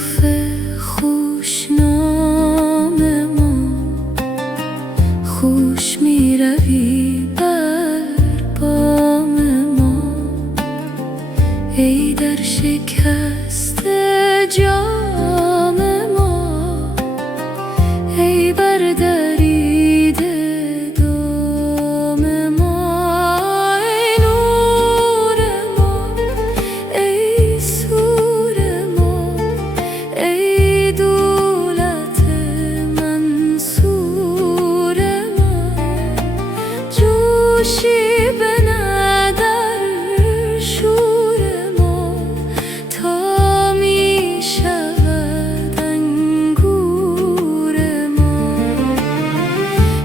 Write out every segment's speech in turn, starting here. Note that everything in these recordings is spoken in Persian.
لطف خوشنام ما، خوش می روی بر بام ما. ای در شکست جام ما، ای بر دریده دام ما. ای نور ما، ای سور ما، ای دولت منصور ما. جوشی بنه در شور ما، تا می شود انگور ما.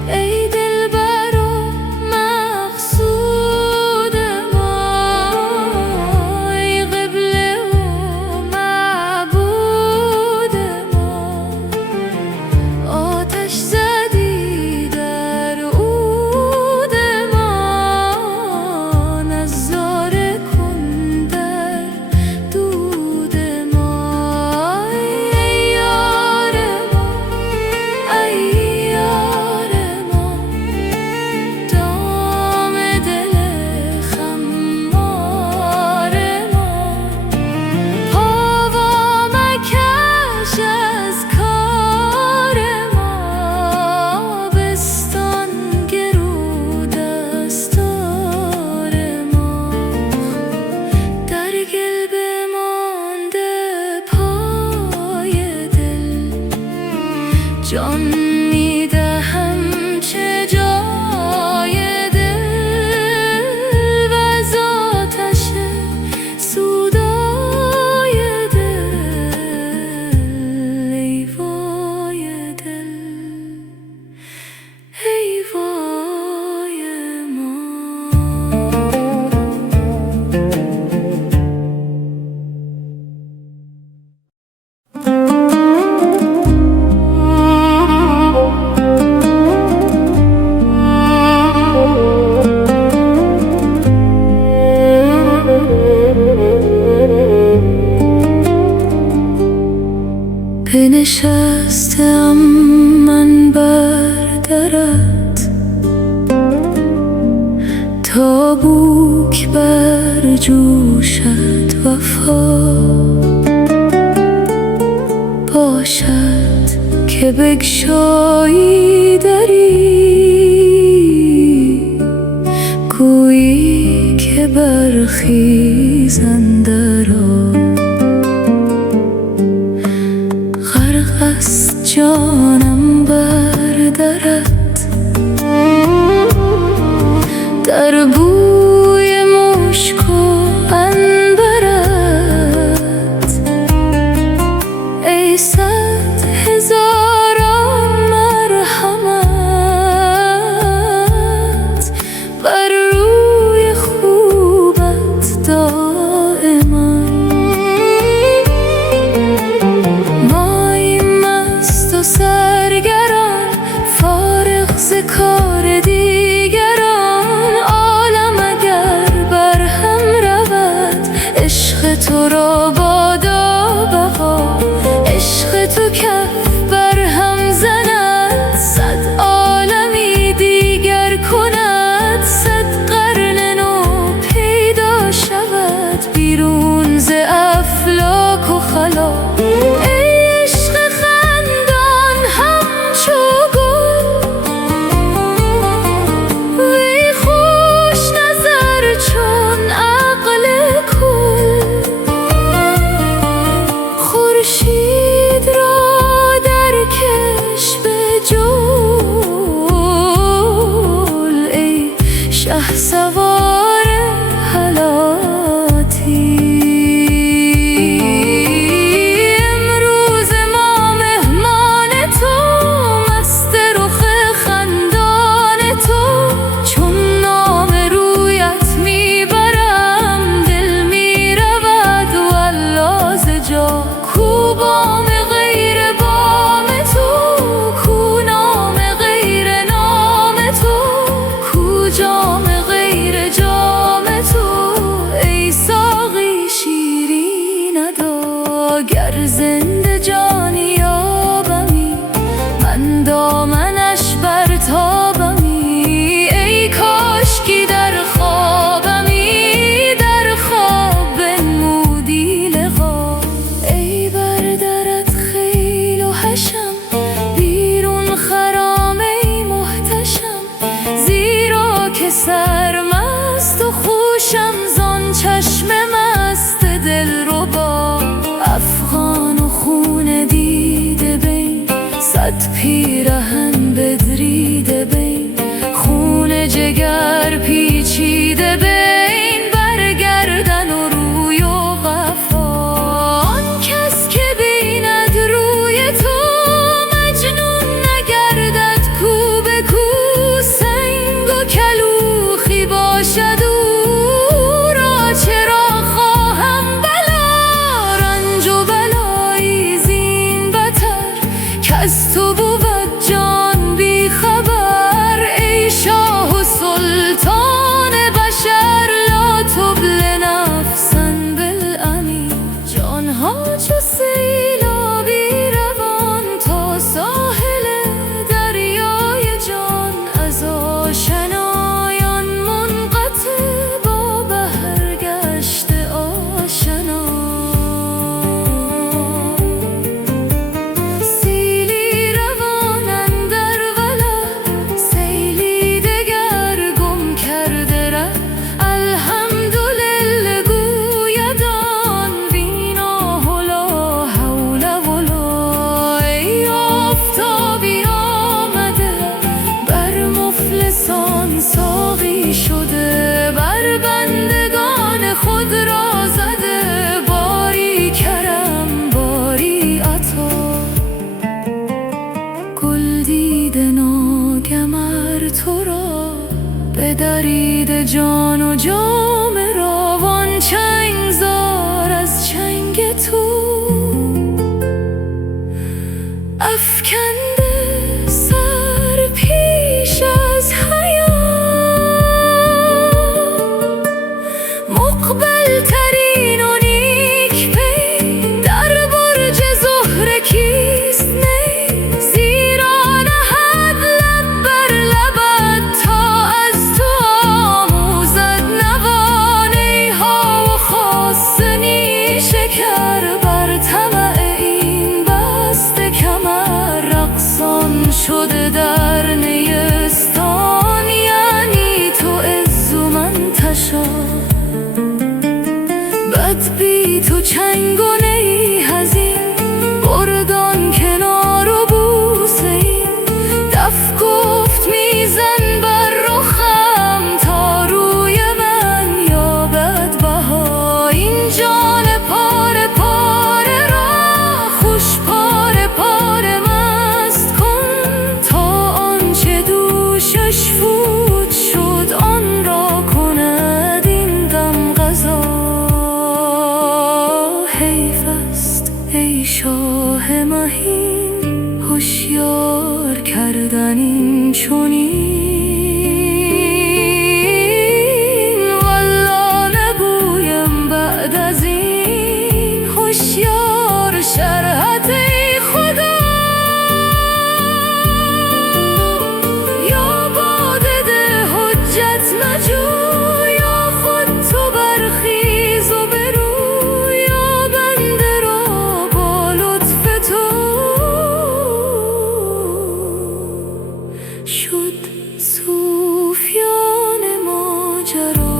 ای دلبر و مقصود ما، ای قبله و معبود ما. آتش زدی در عود ما، نظاره کن در دود ما. ای یار ما، ای یار ما، دام دل خمار ما. پا مکش از کار ما، بستان گرو دستار ما. در گل بمانده پای دل، جان می دهم چه جای دل. وز آتش سودای دل، ای وای دل، ای وای ما. بنشستم من بر درت، تا بوک بر جوشت وفا باشد که بگشایی دری. گویی که برخیزم در آب، غرق است جانم بر درت. در بوی مشک و عنبرت، ای صد هزاران مرحمت بر روی خوبت دائما. ماییم مست و سرگران، فارغ ز کار دیگران. عالم اگر بر هم رود، عشق تو را بادا بقا. عشق تو کف بر هم زند، صد عالمی دیگر کند. صد قرن نو پیدا شود، بیرون ز افلاک و خلا. ای عشق خندان همچو گل، وی خوش نظر چون عقل کل. خورشید را درکش به جول، ای شهسوار حلاتی. امروز ما مهمان تو، مست رخ خندان تو. چون نام رویت میبرم، دل میرود والله ز جا. کو بام غیر بام تو، کو نام غیر نام تو، کو جام غیر سرمست و خوشم زان چشم مست دلربا. افغان و خون دیده بین، صد پیرهن بدریده بین، خون جگر پیچیده بین، برگردن و روی و قفا. آن کس که بیند روی تو مجنون نگردد، کو به کو سنگ و کلوخی باشد او را. چرا خواهم بلا، رنج و بلایی زین بتر، کز تو بود جان بی خبر. ای شاه و سلطان بشر، لا تبل نفسا بالامین. جانها چو سیلابی روان تا ساحل دریای جان، از آشنایان منقطع با بحر گشته آشنا. سیلی روان اندر وله، سیلی دگر گم کرده ره. الحمدلله گوید آن بیناه و لا حول ولا. ای آفتابی آمده، بر مفلسان ساقی شده، بر بندگان خود را زده، باری کرم باری عطا. گل دیده ناگم ار تو را، بدرید جان و جام را. وان چنگ زار از چنگ تو افکنده سر پیش از حیا. مقبل ترین و نیک پی، در برج زهره کیست نی. زیرا نهد لب بر لبت تا از تو آموزد نوا. نیها و خاصه نیشکر، بر طمع این بسته کمر. رقصان شده در نیستان، یعنی تو عز و منتشا. بد بی تو چنگ و نی حزین، بردان کنار و بوسه این. دف گفت میزن بر رخم تا روی من یابد بها. این جان پاره پاره را خوش پاره پاره مست کن، تا آنچه دوشش فوت شد آن را کند این دم قضا. حیف است ای شاه مهین، هوشیار کردن این چنین. والله نگویم بعد از این، هوشیار شرحت ای خدا. یا باده ده حجت مجو، یا خود تو برخیز و برو. یا بنده را با لطف تو شد صوفیان ماجرا.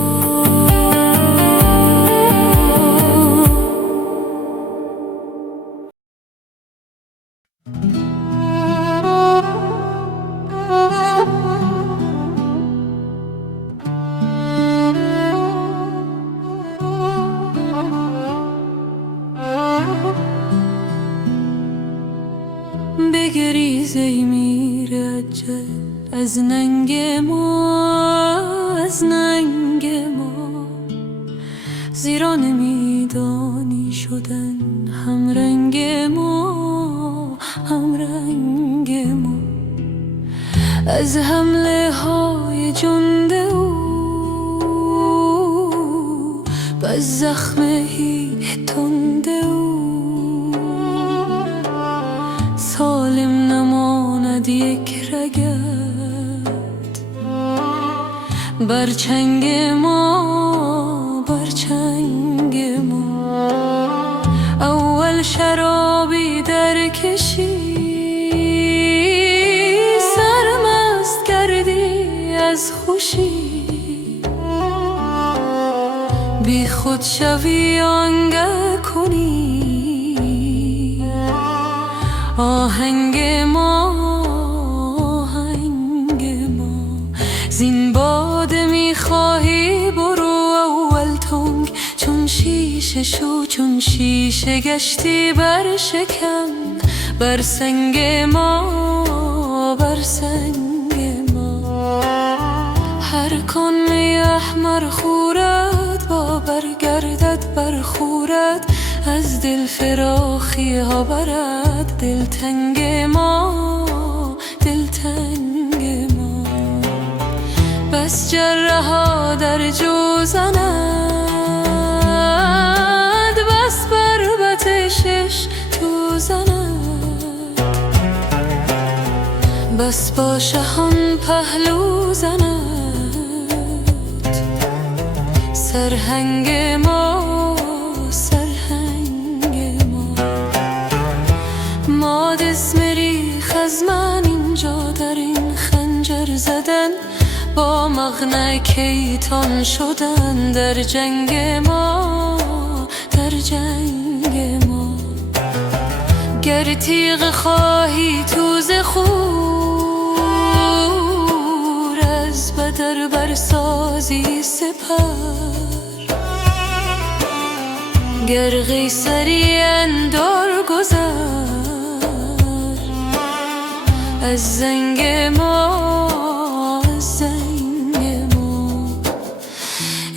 بگریز ای میر اجل از ننگ ما، از ننگ ما. زیرا نمیدانی شدن همرنگ ما، همرنگ ما. از حمله های جند او، بس زخم هیچ تند او. سالم نماند یک رگت بر چنگ ما، بر چنگ ما. اول شرابی در کشی، سرمست کردی از خوشی. بی خود شوی آنگه کنی آهنگ ما زین باده میخواهی برو اول تنگ چون شیشه شو چون شیشه گشتی بر شکم بر سنگ ما بر سنگ ما هر کن احمر خورد با برگردد بر خورد از دل فراخی ها برد دلتنگ ما دلتنگ ما بس جره ها در جو زند بس بربط شش تو زند بس با شهان پهلو زند سرهنگ ما سرهنگ ما دست مریخ از من اینجا در این خنجر زدن با مغنه کیتان شدن در جنگ ما در جنگ ما گر تیغ خواهی تو ز خور از بدر برسازی سپر گر قیصری اندار گذر از زنگ ما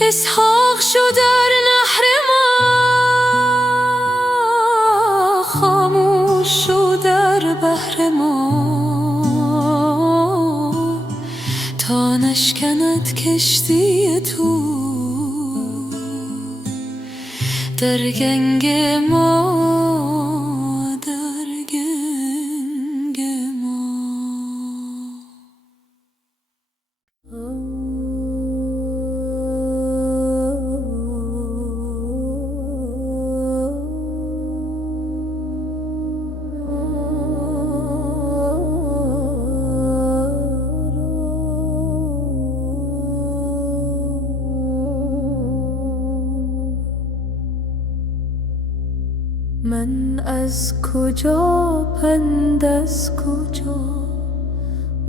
اسحاق شو در نهر ما خاموش شو در بحر ما تا نشکند کشتی تو در گنگ ما در گنگ ما من از کجا پند از کجا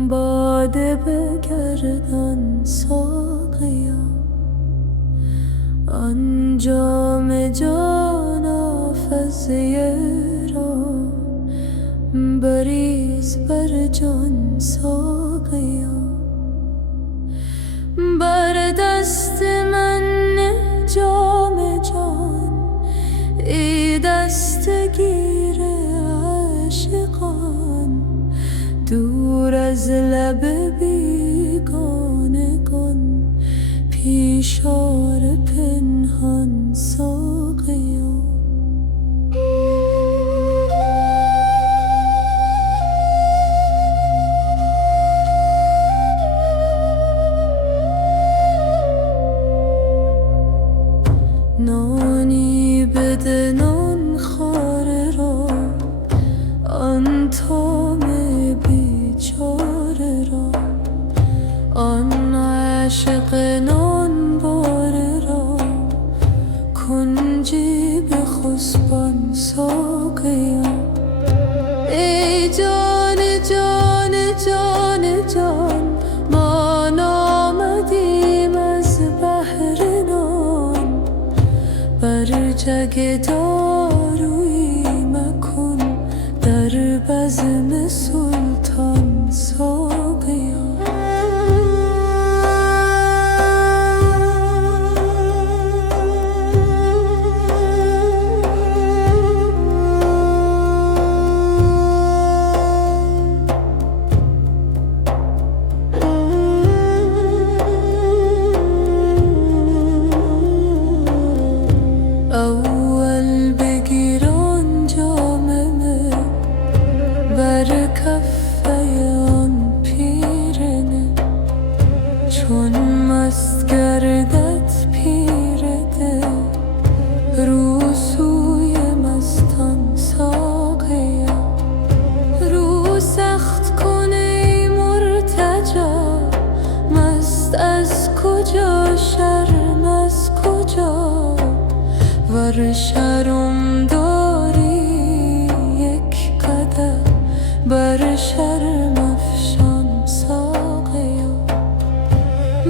باده بگردان ساقیا آن جام جان آفزه را بریز بر جان ساقیا بر دست من جام جان ای دستگیر عاشقان دور از لب بیگانگان پیشار پنهان ساقیا نانی بده نان خواره را آن تام بیچاره را آن عاشق نان باره را کنجی به خسبان ساقیا ای جان جان جان جان ما نامدیم از بحر نان بر جگ دارویی مکن در بزم سلطان ساقیا اول بگیران جاممه بر کفه آن پیرنه چون مست گردت پیرده رو سوی مستان ساقیا رو سخت کنه ای مرتجا مست از کجا شرم از کجا ور شرم داری یک قدر بر شرم افشان ساقیا.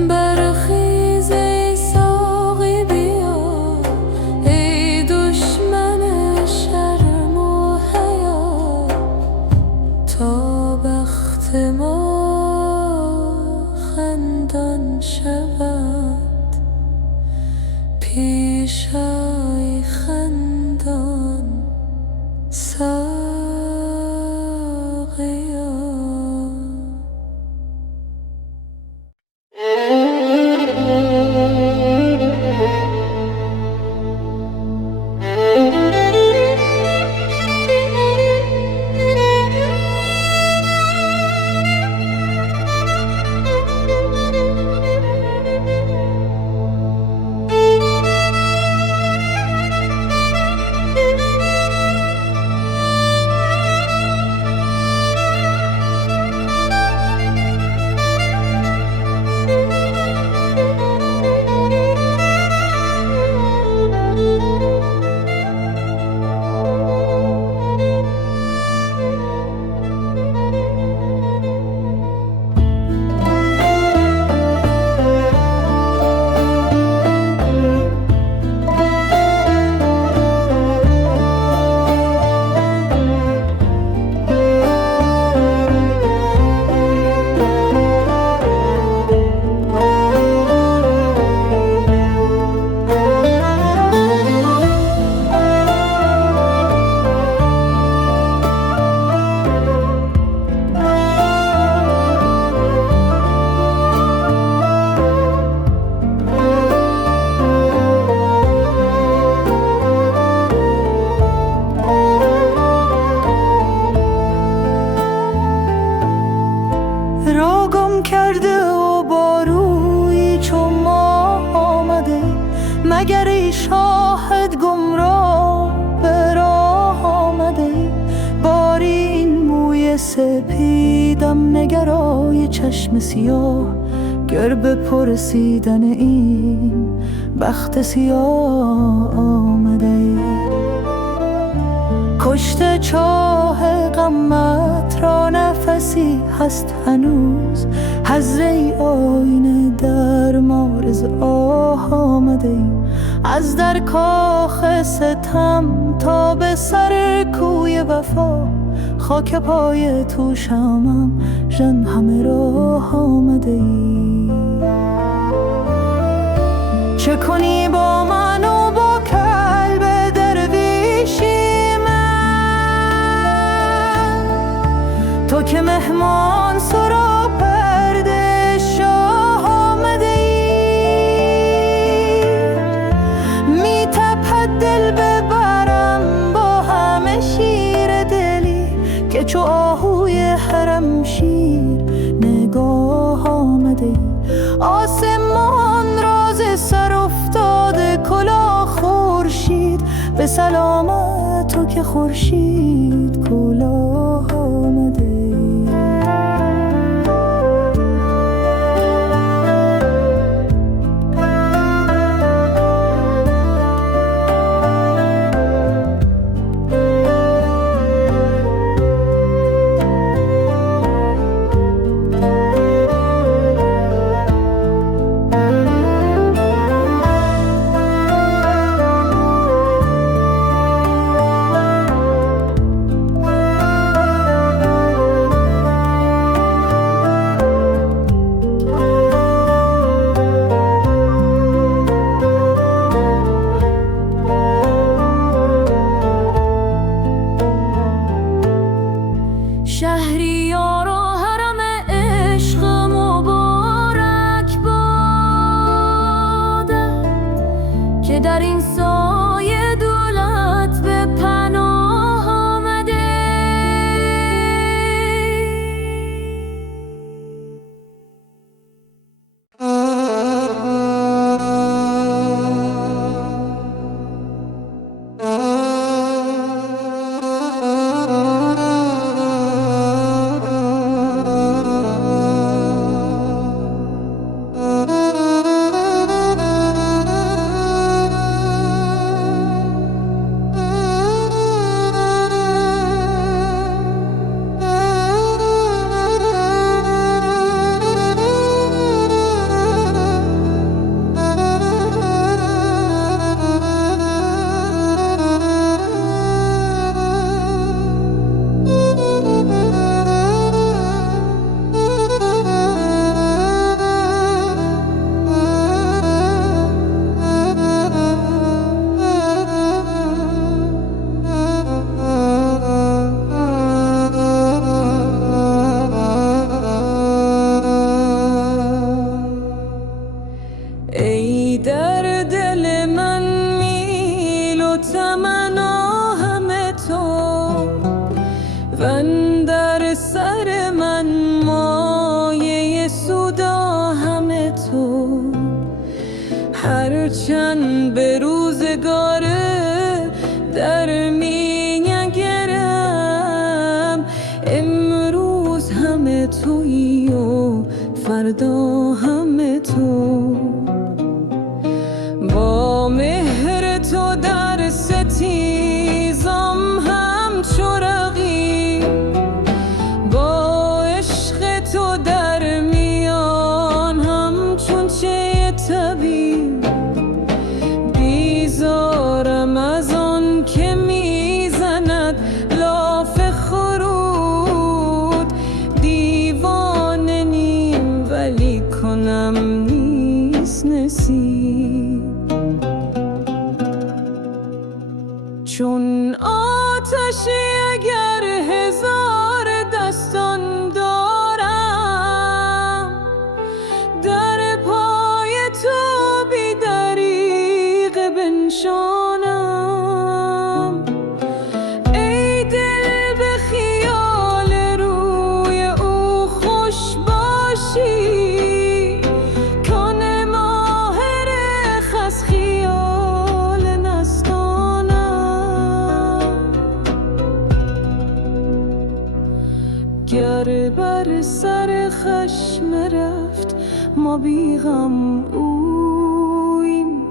برخیز ای ساقی بیا، ای دشمن شرم و حیا، تا بخت ما خندان شود پیش آی خندان ساقیا. کرده و با روی چون ما آمده، مگر ای شاهد گمراه به راه آمده. باری این موی سپیدم نگرای چشم سیاه، گر به پرسیدن این بخت سیاه آمده. کشته چاه غمت را نفسی هست هنوز، حضره آینه در مارز آه آمده. از در کاخ ستم تا به سر کوی وفا، خاک پای توشمم ژن همه راه آمده. چه کنی با من و با کلب درویشی من، تو که مهمان سرا پرده شاه آمده ای. می تپد دل ببرم با همه شیر دلی، که چو آهوی حرم شیر نگاه آمده ای. آسمان راز سر افتاده کلاه خورشید، به سلامت تو که خورشید کلاه آمده. هرچند به روزگار در می‌نگرم، امروز همه تویی و فردا همه تو. با مهر تو در ستیزم همچو رقیب، با عشق تو در میان همچون چه طبیب. بیزارم از آن که میزند لاف خرود، دیوانه نیم ولی کنم نیست نصیب. چون آتشی اگر هزار دستان دارم، در پای تو بی دریغ بنشانم. ای دل به خیال روی او خوش باشی، کن ماهر خس خیال نستانم. گر بر سر خشم رفت ما بیغم اویم،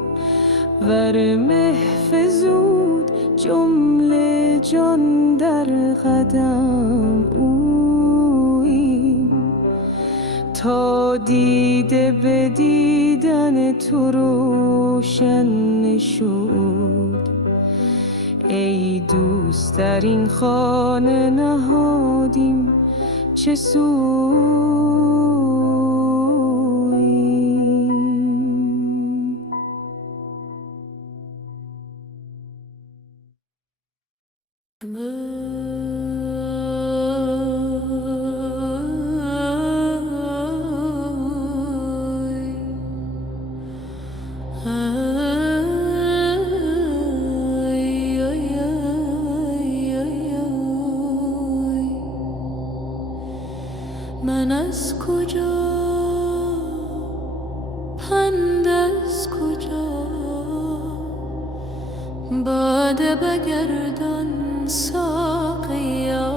ور محفظود جمله جان در قدم اویم. تا دیده به دیدن تو روشن نشد، ای دوست در این خانه نهادیم چه سوییم. من از کجا، پند از کجا، باده بگردان ساقیا.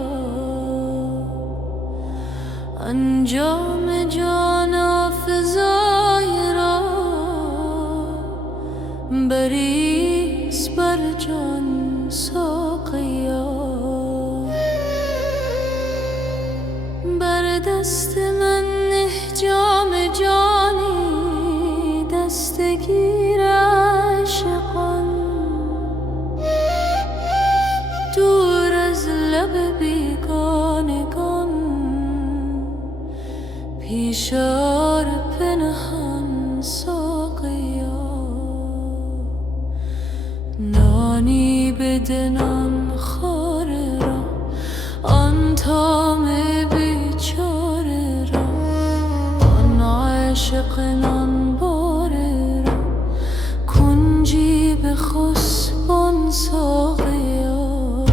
انجام جان آفزای را بریز بر جان ساقیا. بر دست من نه جام جانی، دستگیر عاشقان، دور از لب بیگانگان، پیشار پنهان ساقیا. نانی بده نان خواره را، آن طعم بیچاره را، آن عاشق نان باره را، کنجی به خسبان ساقیا.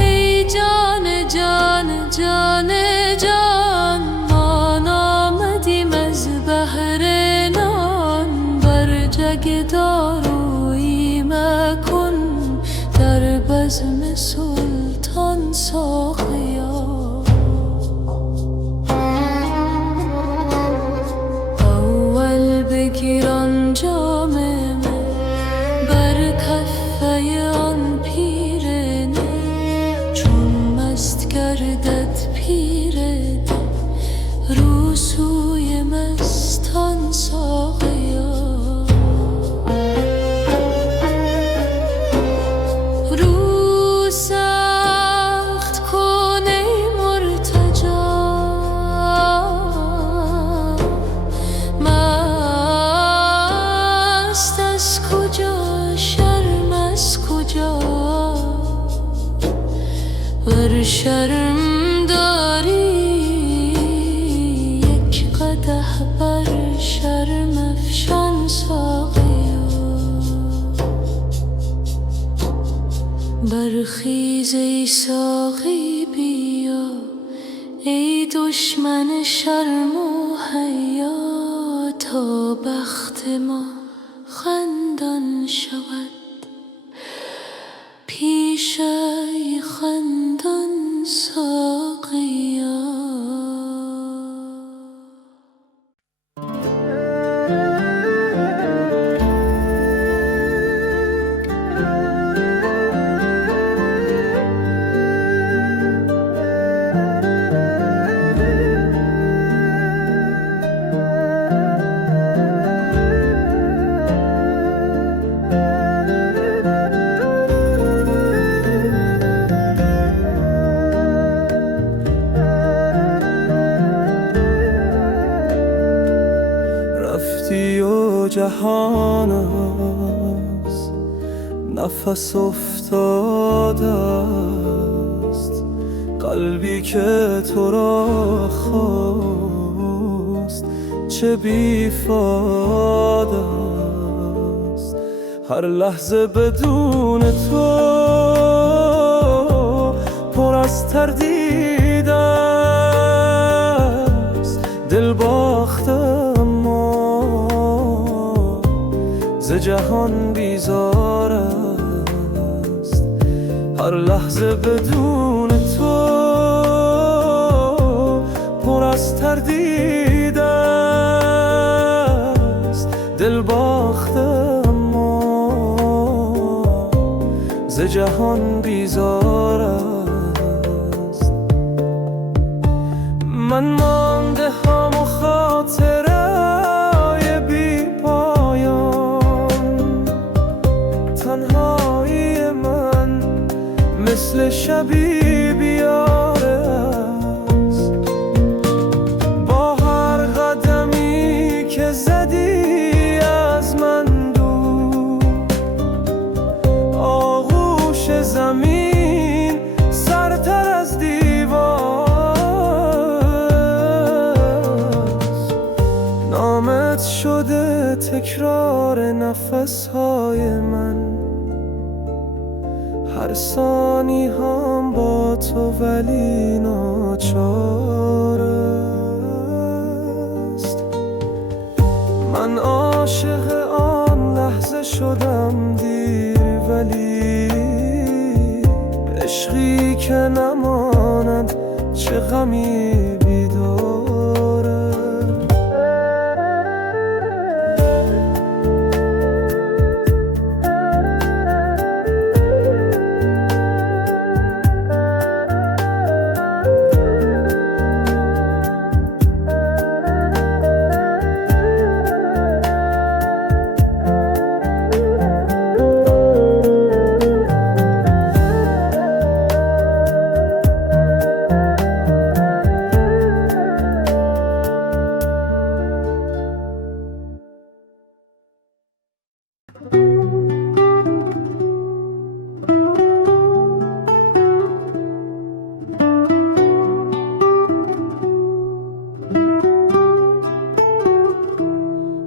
ای جان جان جان جان، ما نامدیم از بحر نان، بر جگ دارویی مکن در بزم سلطان ساقیا. اول بگیران جام من، بر کفه آن پیرنه، چون مست گردد پیرنه، رو سوی مستان ساقیا. ور شرم داری یک قدح بر شرم افشان ساقیا. برخیز ای ساقی بیا، ای دشمن شرم و مهیا تا بخت ما خندان شود، پیش ای خندان ساقیا. رفتی و جهان است، نفس افتاده است، قلبی که تو را خواست چه بیفاده است. هر لحظه بدون تو پر از تردید است، دل باخته ز جهان بیزار است. هر لحظه بدون تو پر از تردید است، دل باخته اما ز جهان بیزار است. من مانده هم و خاطره مثل شبی بیاره است. با هر قدمی که زدی از من دور، آغوش زمین سرتر از دیوار. نامت شده تکرار نفسهای من، هر ثانی هم با تو ولی ناچار است. من عاشق آن لحظه شدم دیر، ولی عشقی که نماند چه غمی بیداره.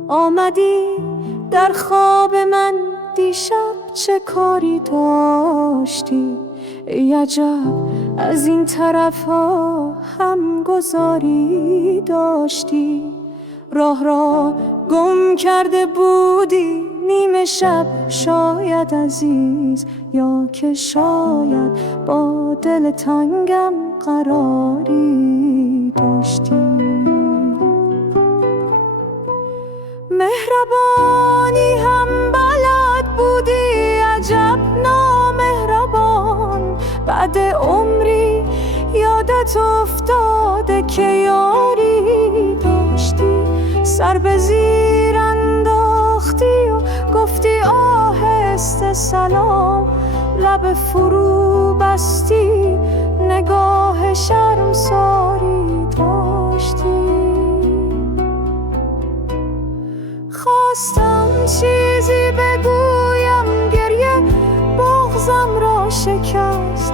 آمدی در خواب من دیشب، چه کاری داشتی؟ ای عجب از این طرف ها هم گذاری داشتی. راه را گم کرده بودی نیمه شب، شاید عزیز، یا که شاید با دل تنگم قراری داشتی. مهربانی هم بلد بودی، عجب نامهربان. بعد عمری یادت افتاده که یاری داشتی. سر به زیر انداختی و گفتی آهسته سلام، لب فرو بستی، نگاه شرمساری داشتی. خواستم چیزی بگویم، گریه بغضم را شکست.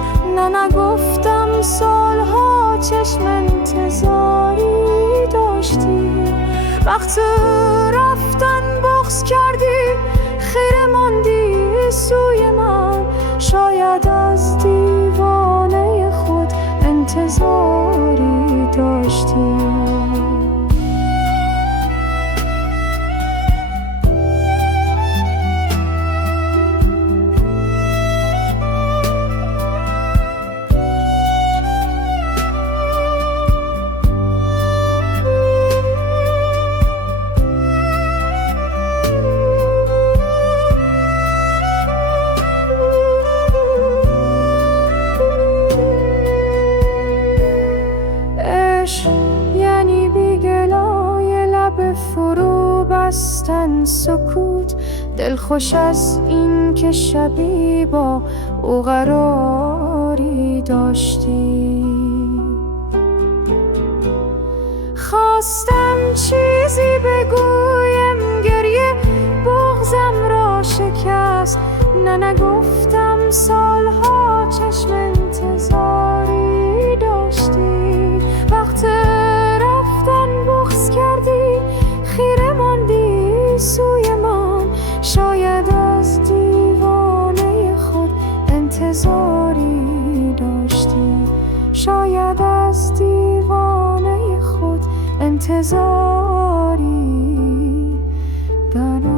نگفتم سالها چشم انتظاری داشتی. وقت رفتن بغض کردی، خیره ماندی سوی من. شاید از دیوانه خود انتظاری داشتی. بستن سکوت، دلخوش از این که شبی با او قراری داشتی. خواستم چیزی بگویم، گریه بغضم را شکست. نگفتم سالها چشم انتظاری داشتی. وقت رفتن بغض کردی، خیره ماندی سوی من. شاید از دیوانه خود انتظاری داشتی. شاید از دیوانه خود انتظاری داشتی.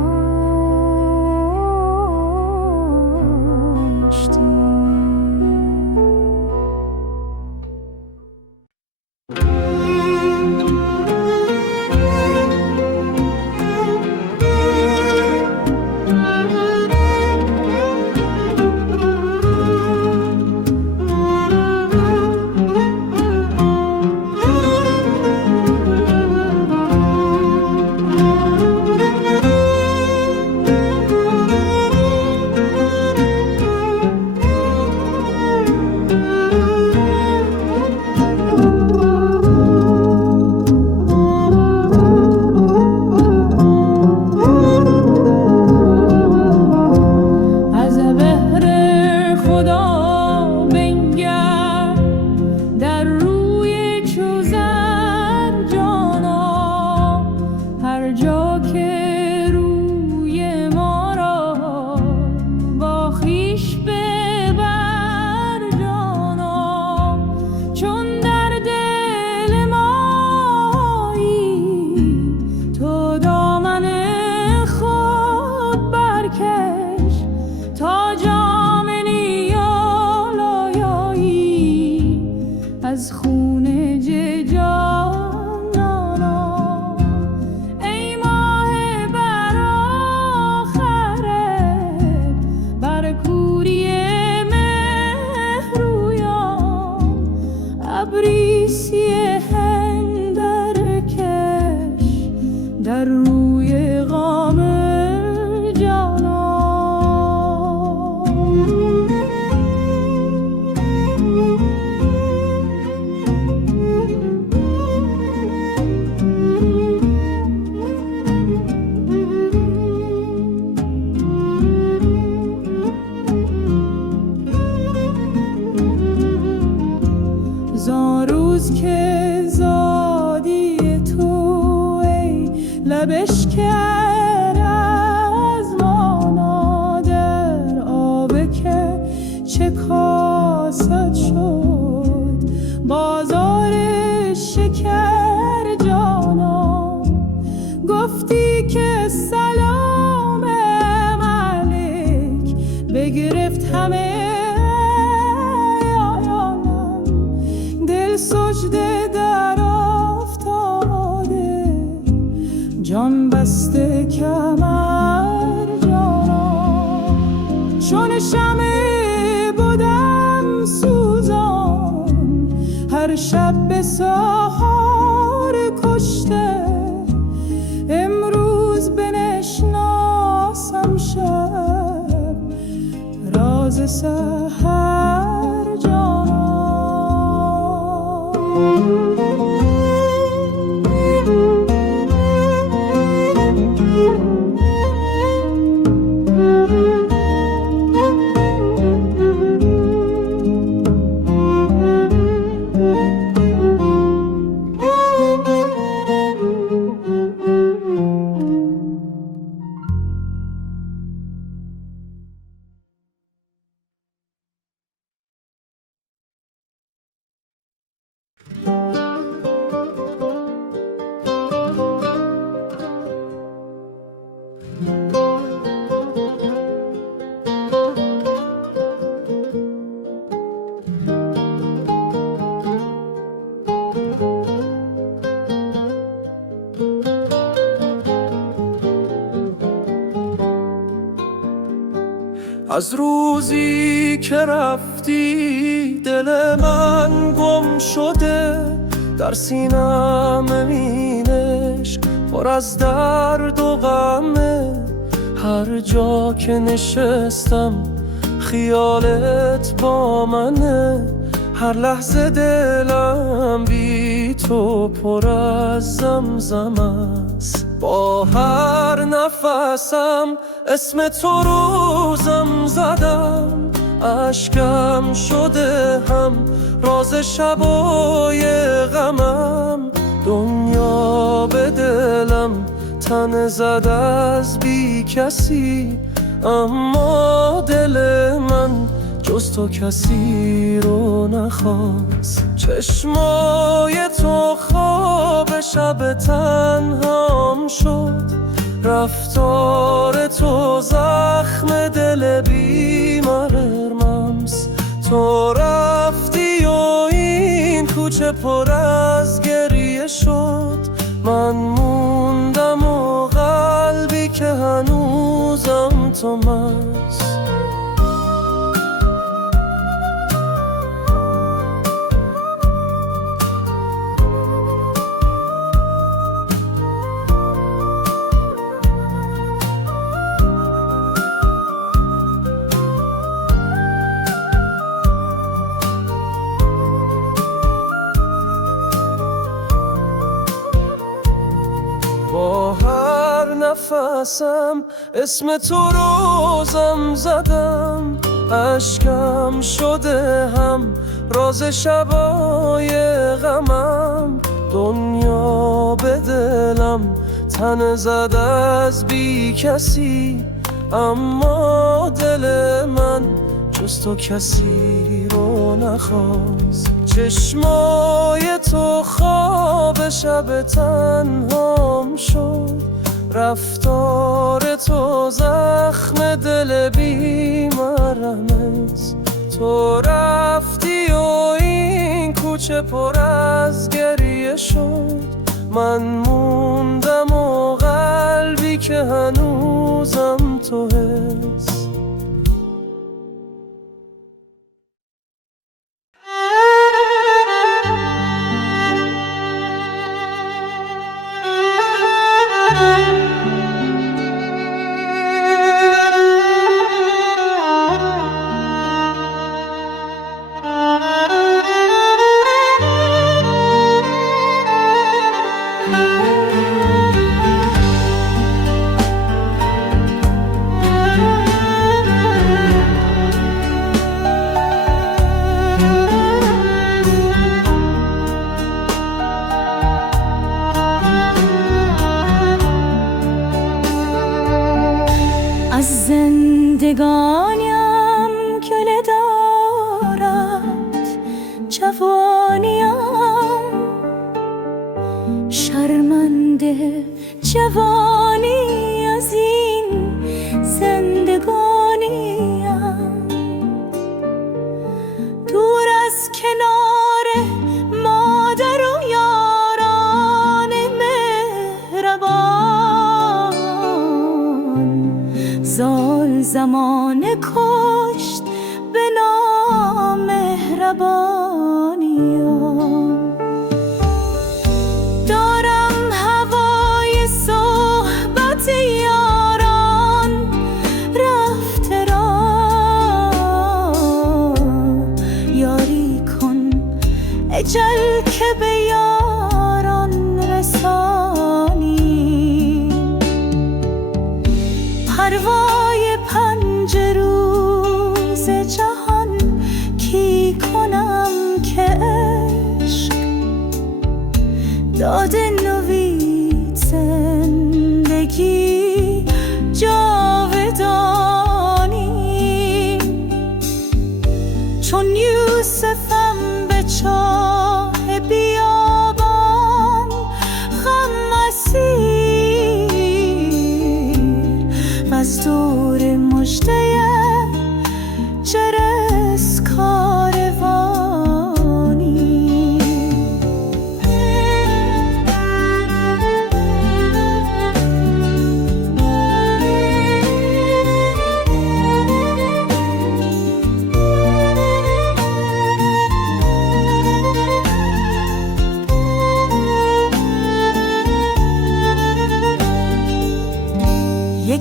از خون جانانا، ای ماه برآخرت بر کوری مه رویان. ابری سیه در کش در روی قام جانان. زان روز که زادی تو ای لبش کرد از مانا، در آب که چه کاسد شد بازار شکر جانا. گفتی که سلام ملک بگرفت همه سجده در افتاده، جان بسته کمر جانا. چون شمع بودم سوزان، هر شب به سحر کشته. امروز بنشناسم شب راز سحر جانا. از روزی که رفتی دل من گم شده، در سینم امینش پر از درد و غمه. هر جا که نشستم خیالت با منه. هر لحظه دلم بی تو پر از زمزم است. با هر نفسم اسم تو روزم زدم. اشکم شده هم راز شبای غمم. دنیا به دلم تن زد از بی کسی، اما دل من جز تو کسی رو نخواست. چشمای تو خواب شب تنهام شد. رفتار تو زخم دل بیمارمست. تو رفتی و این کوچه پر از گریه شد. من موندم و قلبی که هنوزم تو مست. با هر نفسم اسم تو روزم زدم. اشکم شده هم راز شبای غمم. دنیا به دلم تن زد از بی کسی، اما دل من جز تو کسی رو نخواست. چشمای تو خواب شب تنهام شد. رفتار تو زخم دل بیمارم است. تو رفتی و این کوچه پر از گریه شد. من موندم و قلبی که هنوزم تو هست. از زندگانیم گله دارد جوانیم. شرمنده جوانی از این زندگانیم. دور از کنار مادر و یاران مهربان. زال زمانه کشت به نامهربانیم. دارم هوای صحبت یاران رفته را. یاری کن اجل که به یاران رسانی. پروای پنج روز جهان کی کنم که عشق داده نوید زندگی جاودانی. چون یوسفم به چاه بیابان غم اسیر و از دور مژده جرس کاروانی.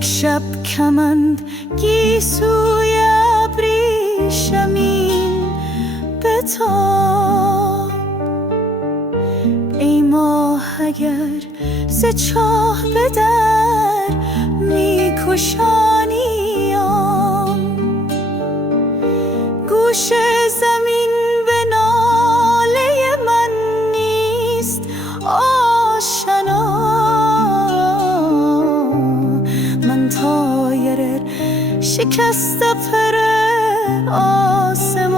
یک شب کمند گیسوی ابریشمین بتاب، ای ماه اگر ز چاه به در میکشانیم، گوش زمین به ناله من نیست آشنا، من طایر شکست پر آسمانیم،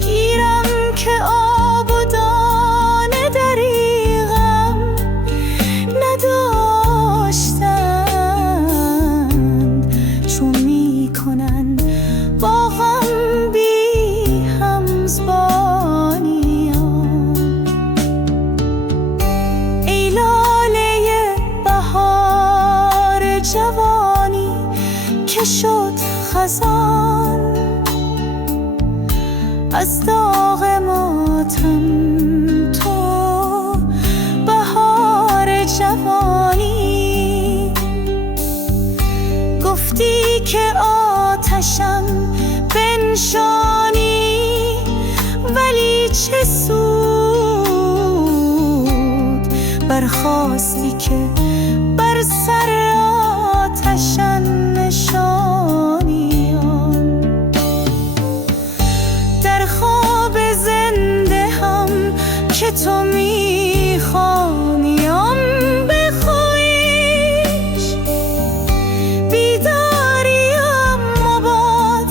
گیرم که آب و دانه دریغم نداشتند، چون میکنن با غم بی همزبانیم، ای لاله بهار جوانی که شد خزان، از داغ ماتم تو بهار جوانی، گفتی که آتشم بنشانی، ولی چه سود برخاستی که بر سر آتشم نشانیم، در خواب زنده هم که تو میخوانیم به خویش، بیداریم مباد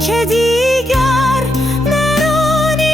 که دیگر نرانیم.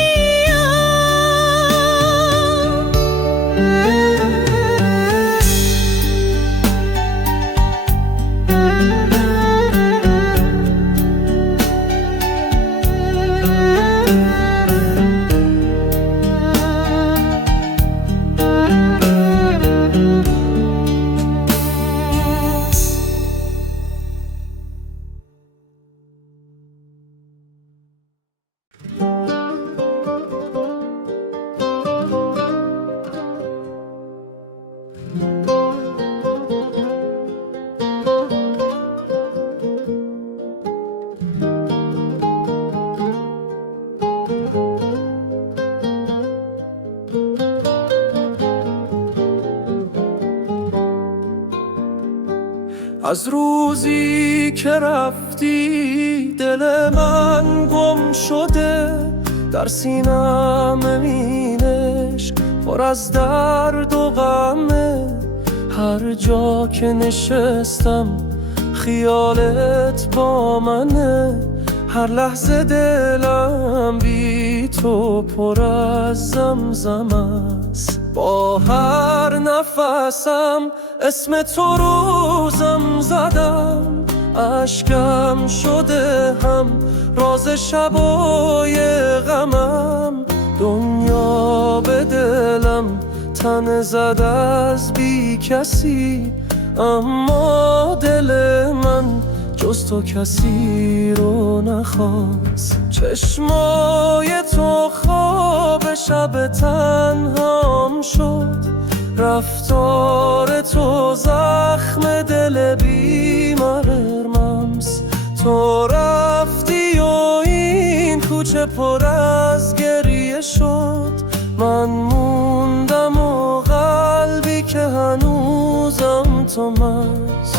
از روزی که رفتی دل من گم شده، در سینم امینش پر از درد و غمه، هر جا که نشستم خیالت با منه، هر لحظه دلم بی تو پر از زمزم است، با هر نفسم اسم تو روزم زدم، اشکم شده هم راز شبای غمم، دنیا به دلم تن زد از بی کسی، اما دل من جز تو کسی رو نخواست، چشمای تو خواب شب تنهام شد، رفتار تو زخم دل بیمرممس، تو رفتی و این کوچه پر از گریه شد، من موندم و قلبی که هنوزم تو مست.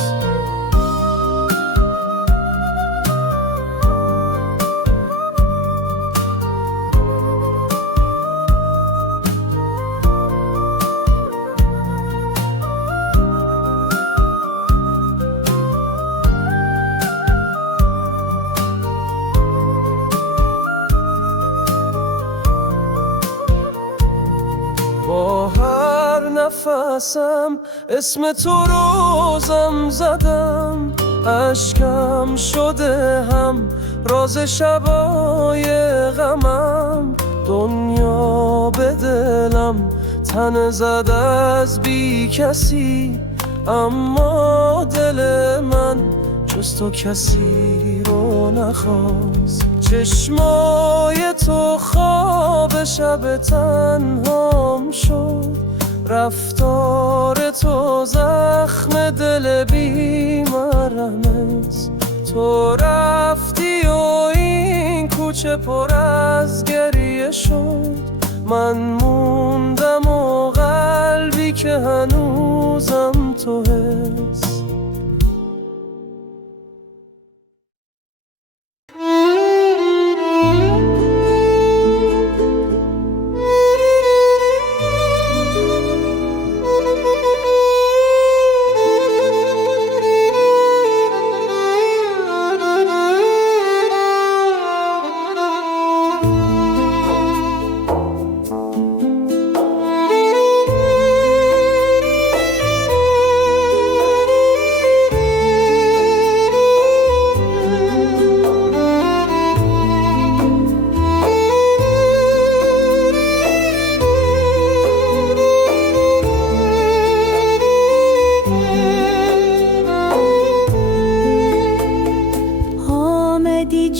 با هر نفسم اسم تو روزم زدم، اشکم شده هم راز شبای غمم، دنیا به دلم تن زد از بی کسی، اما دل من جز تو کسی رو نخواست، چشمای تو خواب شب تنهام شد، رفتار تو زخم دل بی مرمت. تو رفتی و این کوچه پر از گریه شد، من موندم و قلبی که هنوزم تو حس.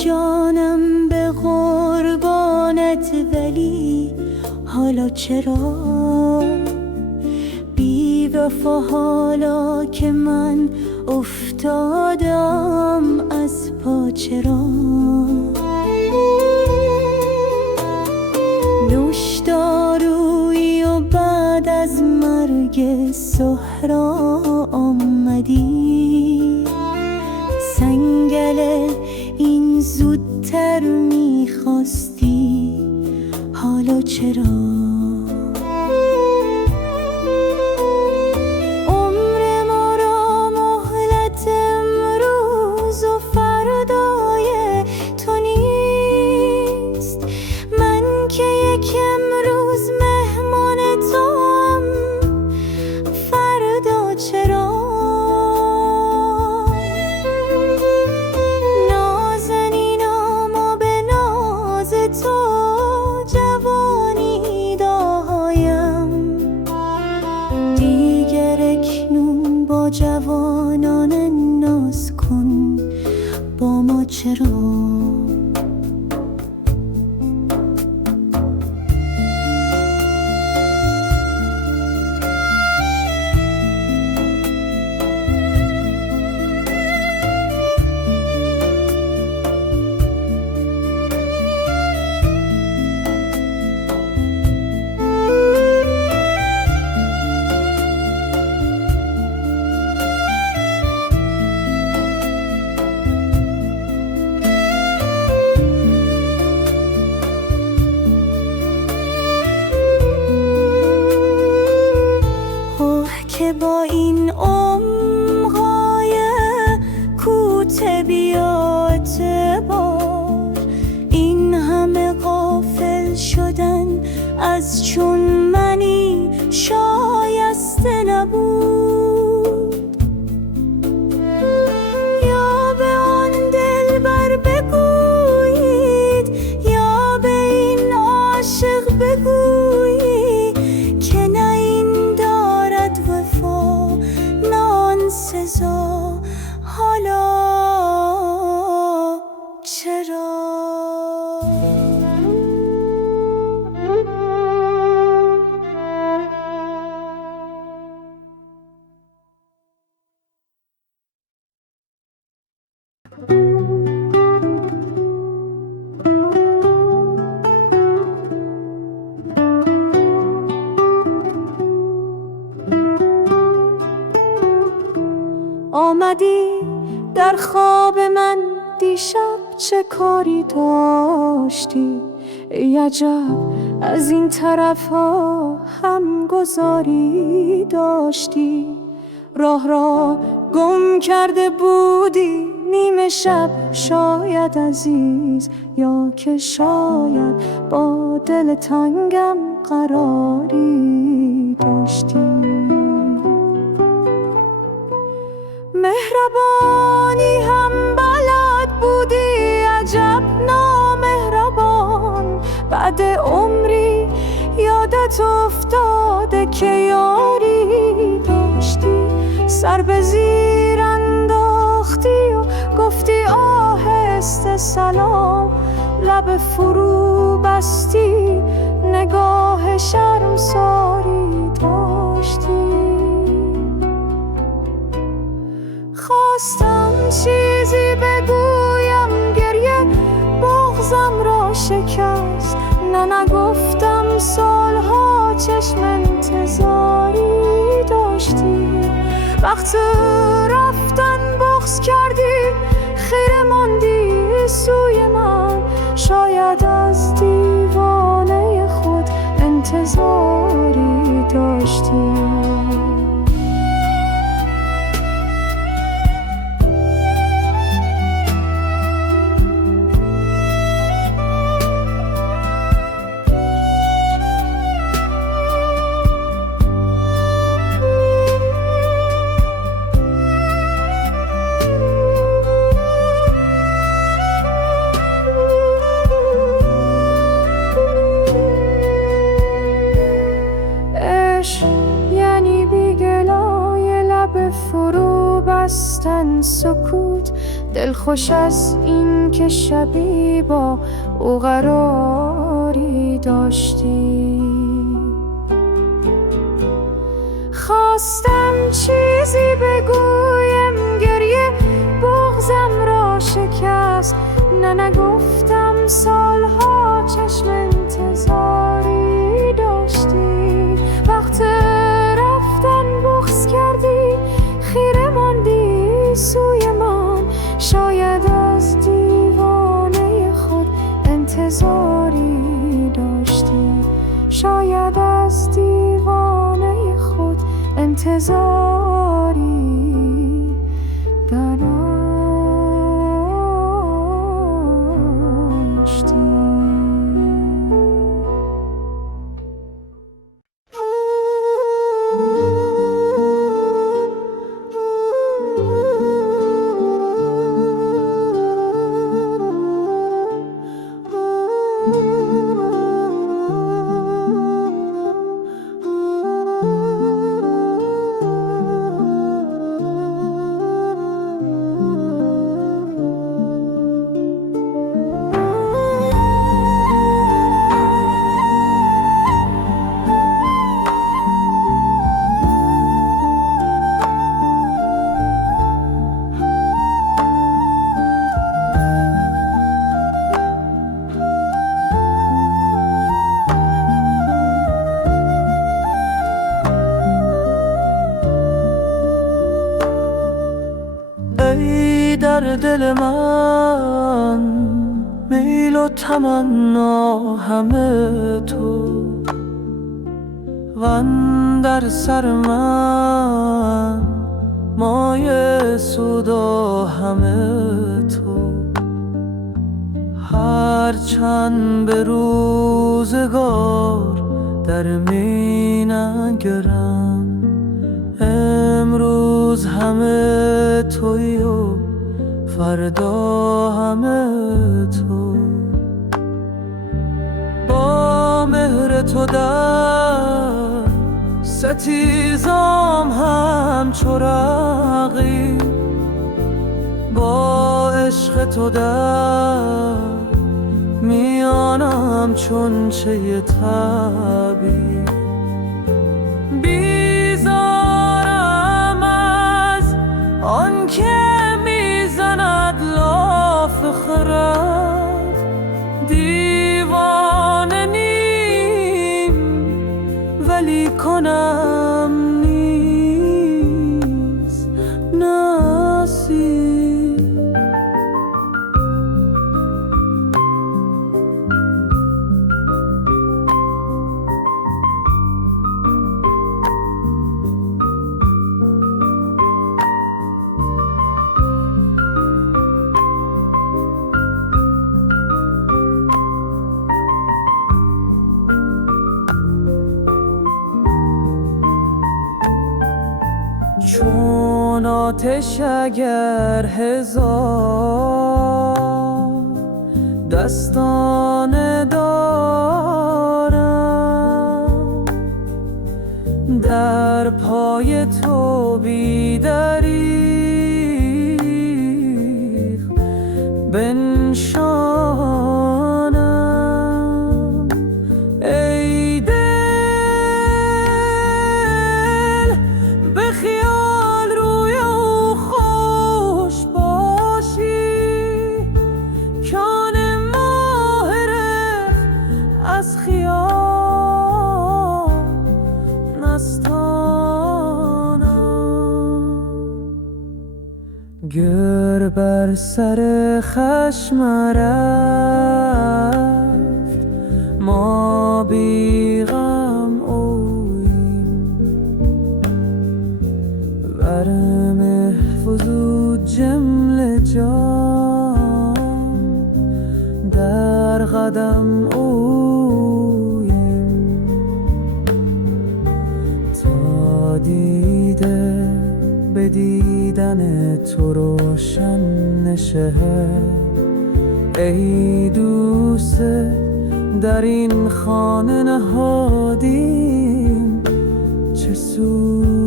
جانم به قربانت، ولی حالا چرا بی وفا؟ حالا که من افتادم از پا، چرا نوشدارویی و بعد از مرگ سهرا آمدی؟ سنگل این زودتر میخواستی، حالا چرا؟ عمر ما را مهلت امروز و فردای تو نیست. من که یک امروز مهمان توام، فردا چرا؟ جوانان ناز کن با ما، چرا؟ که با این عمقای کوته بیا اعتبار، این همه غافل شدن از چون منی شایسته نبود. یا به آن دلبر بگویید، یا به این عاشق بگویید که نه این دارد وفا، نه آن سزا، حالا چرا؟ آمدی در خواب من دیشب، چه کاری داشتی؟ ای عجب از این طرف ها هم گذاری داشتی. راه را گم کرده بودی نیمه شب، شاید عزیز، یا که شاید با دل تنگم قراری داشتی. مهربانی هم بلد بودی، عجب نامهربان. بعد عمری یادت افتاده که یاری داشتی. سر به زیر انداختی و گفتی آهسته سلام، لب فرو بستی، نگاه شرمساری داشتی. چیزی بگویم، گریه بغضم را شکست. نه نگفتم سالها چشم انتظاری داشتی. وقت رفتن بغض کردی، خیره ماندی سوی من. شاید از دیوانه خود انتظاری داشتی. یعنی بیگلای لب فرو بستن سکوت، دلخوش از این که شبی با او قراری داشتی. خواستم چیزی بگویم، گریه بغضم را شکست. نه نگفتم سالها چشم انتظاری داشتی. وقت رفتن بغض کردی، خیره ماندی سوی من. شاید از دیوانه خود انتظاری داشتی. شاید از دیوانه خود انتظاری داشتی. ای در دل من میل و تمنا همه تو، واندر سر من مایه سود و همه تو. هرچند به روزگار در می نگرم، امروز همه تویی و فردا همه تو. با مهر تو در ستیزام همچو رقیب، با عشق تو در میانم چون چه طبیب. بیزارم از آن که میزند لاف خرد، دیوانه نیم ولی کنم نیز نصیب. چون آتش اگر هزار دستانه دارم، در پای تو بی دریغ بنشانم. ای دل به خیال روی او خوش باش، بر بر سر خشم رفت، ما بی غم اوییم. ورم محفوظ جمله جان در قدم اوییم. تا دیده به دیدن تو روشن نشه، ای دوست در این خانه نهادیم چه سوییم.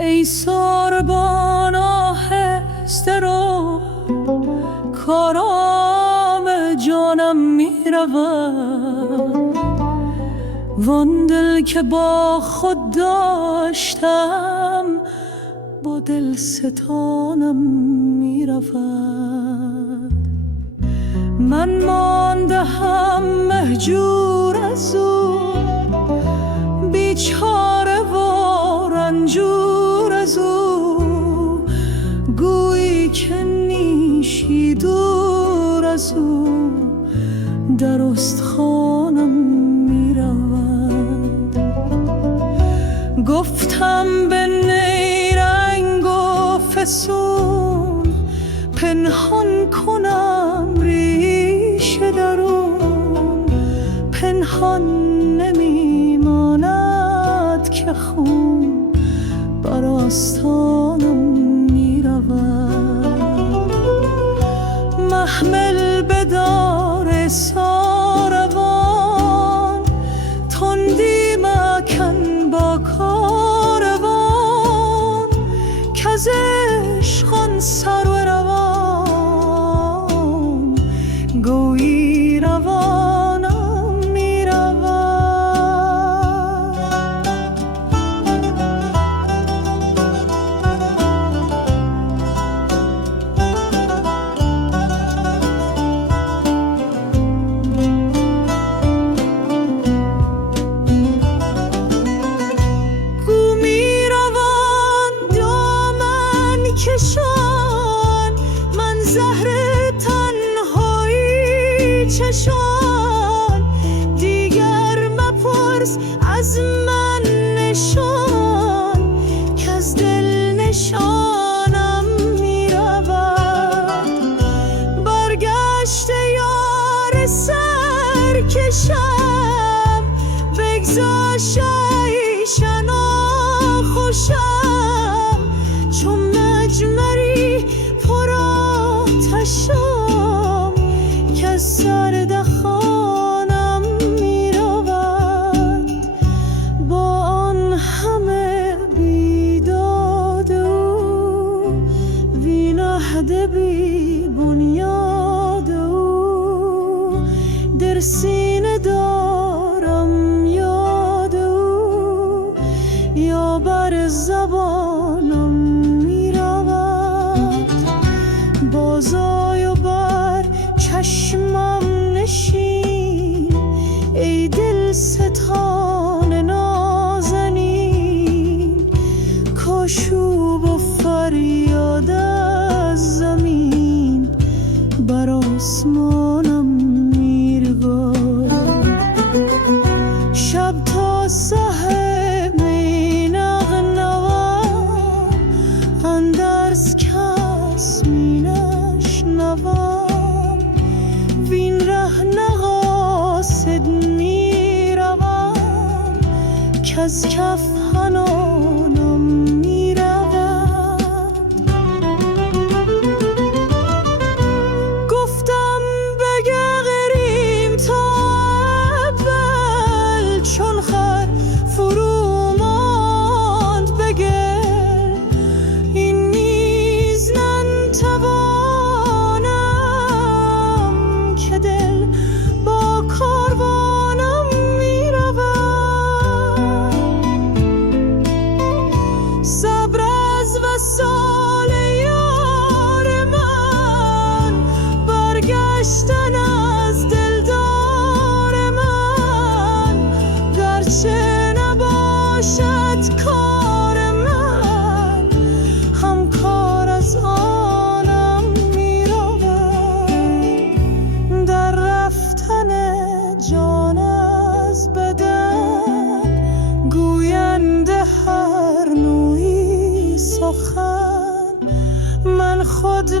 ای ساربان آهسته رو، کارام جانم می رود. وان دل که با خود داشتم، با دل ستانم می رود. من مانده هم مهجور از او، بیچاره و رنجور از او. گویی که نیشی دور از او، در استخوانم می رود. گفتم به نیرنگ و فسون، پنهان کنم ریشه درون. پنهان نمی ماند که خون بر آستانم می رود. محمل بدار ساروان، تندی مکن با کاروان. کز عشقان سر و روان، گویی روانم می رود. گو می روان دامن کشان، من زهر تنهایی چشان. دیگر مپرس از من نشان، که از دل نشانم می رود. برگشته یار سرکشم، بگذاشت ایشان خوشم. چون مجمری پر آتشم، که از سرد خانم می رود. با آن همه بیداد او، وین عهد بی بنیاد او. در سینه دارم یاد او، یا بر زبانم می رود. بازآی و بر چشمم نشین، ای دل ستان نازنین. کاشوب و فریاد از زمین، بر آسمانم می رود. شب تا سحر می نغنوم، اندرز کس می نشنوم. وین ره نقاصد می روم، کز کف حنانم می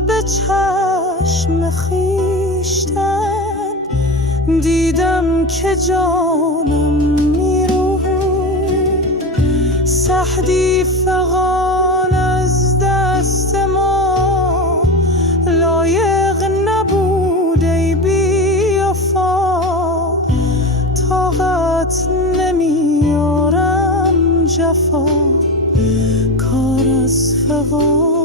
به چشم خویشتن، دیدم که جانم میروید. سعدی فغان از دست ما لایق نبود ای بی وفا، طاقت نمیارم جفا، کار از فغان